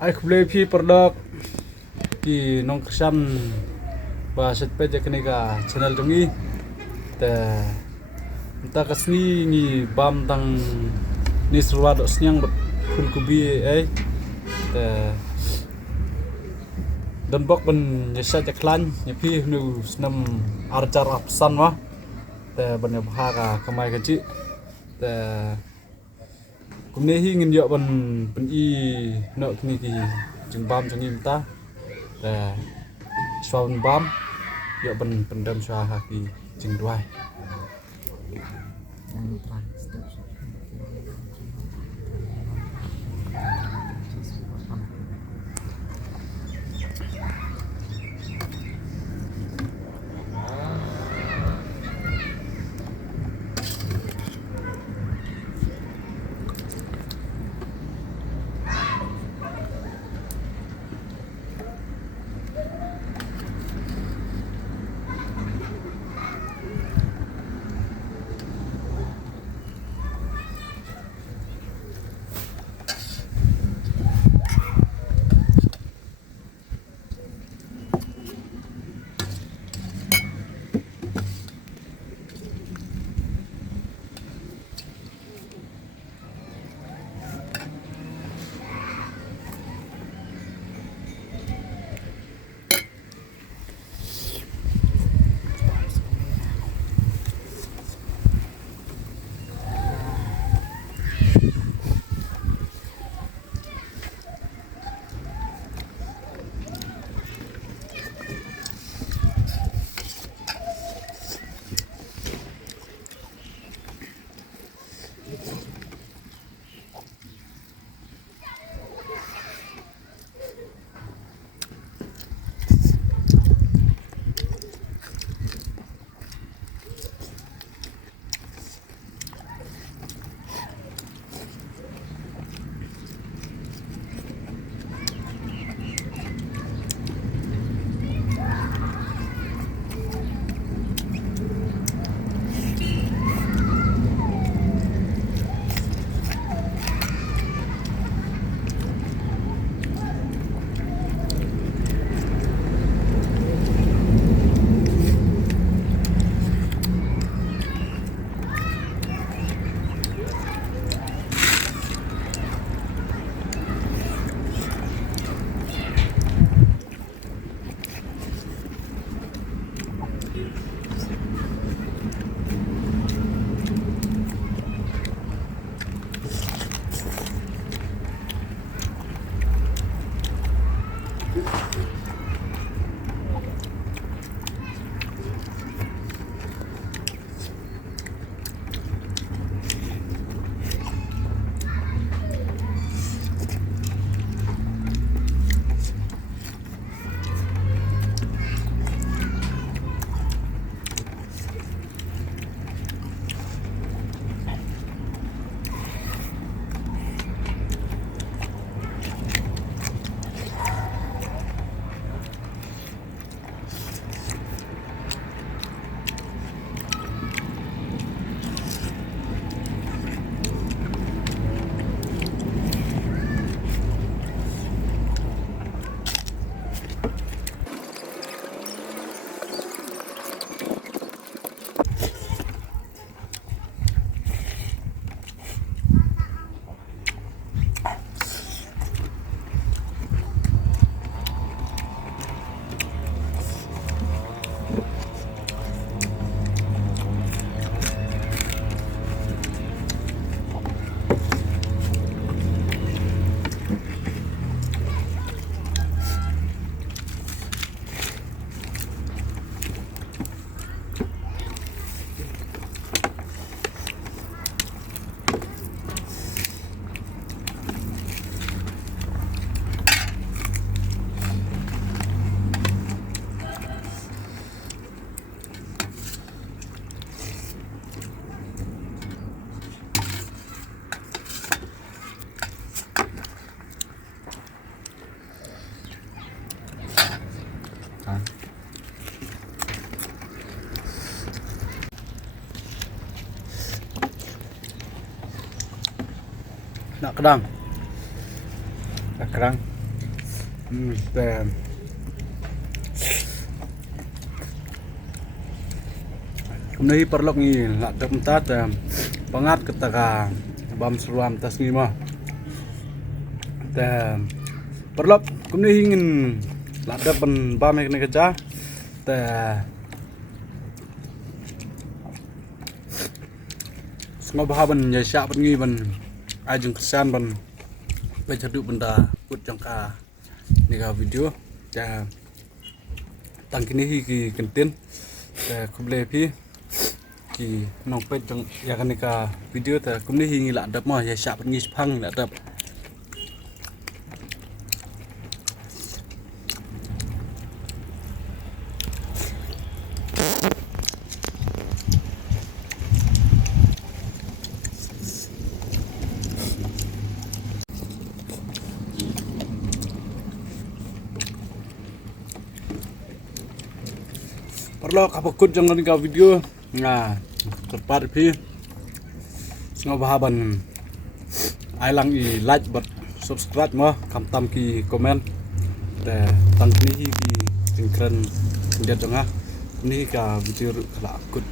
ไอ้คุเล่พี่ประดักที่น้องฉันว่าเสร็จไปจากนี่ก็ช่องตรงนี้แต่ตากสนีนี่บามตังนี่สวัสดิ์สิ่งแบบคุณกุบีแต่ดันบอกมันจะใช้จากลันนี่พี่นูสนำอาร์จาร์อัพสันวะแต่บันยาพากาขมายกันจิแต่กุมนี้ฮิเงินเยอะเป็นอีเนอะนี่ที่จึงบามจึงอิมตาแต่ชาวบามเยอะเป็นเดิมชาวฮากีจึงด้วย nak kerang แต่นี่perlu ni nak tempat pangat ketaka bam seruam tas ni mah. Dan perlu kami ingin lada ban bam ni kerja.แต่semua bahan ya siap ni ban ajeng kesan ban berjadu benda put jangka ni ka video dan tang kini ki kontenแต่คุมเลพี่ki nong pet jang ya kan ni ka videoแต่คุมni hingi la dap ma ya siap ni sepang la dap perlu kapakut jangan ni ka video nga terpar pi semua bahaban ai lang i like but subscribe ma kam tam ki commentแต่tang ni ki tingkran dia janga ni ka video kala kut